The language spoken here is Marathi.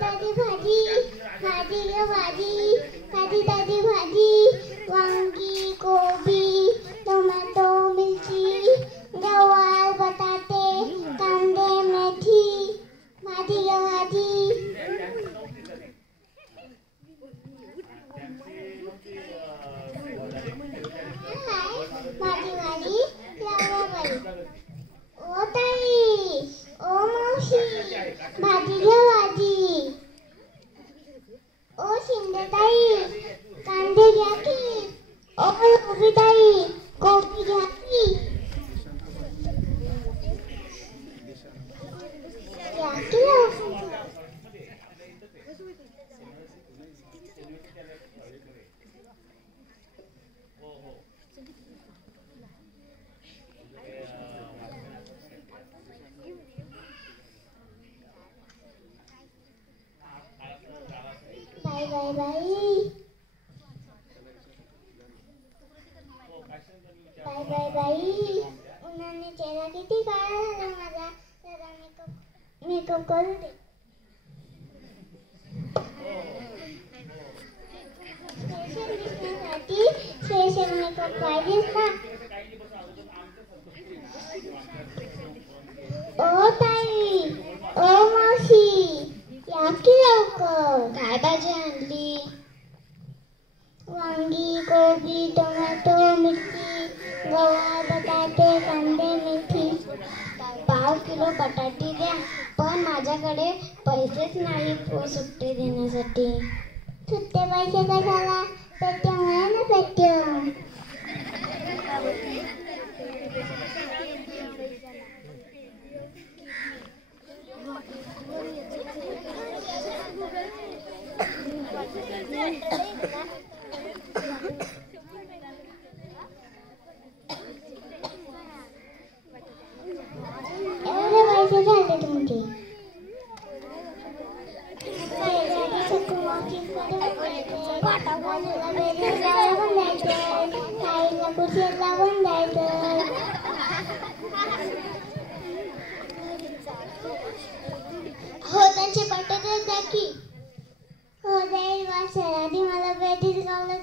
दादी भाजी भाजी ग भाजी दादी दादी भाजी वांगी कोबी टोमॅटो मिरची गवार बटाटे कांदे मेथी भाजी ग भाजी भाजी वाली लावाबाई ओ ताई ओ मावशी भाजी घ्या भाजी ओ शिंदे ताई कांदे घ्या की ओ कोबी ताई कोबी घ्या की घ्या की bye bye bye bye bye bye उन्हाने चेहरा किती काळा झाला माझा जरा मेकअप करू दे स्पेशल दिसण्यासाठी स्पेशल मेकअप पाहिजेच ना ओ ताई ओ मावशी या की लवकर काय भाजी आणली वांगी कोबी टोमॅटो मिरची गवार बटाटे कांदे मेथी पाव किलो बटाटे द्या पण माझ्याकडे पैसेच नाही सुट्टे देण्यासाठी सुट्टे पैसे कशाला पेटीएम आहे ना पेटीएम एवढे पैसे झाले तुमचे कुशीला पण जायचं हो त्यांचे बटाटे द्या की हो जाईल वासर आधी मला पेटीस गावला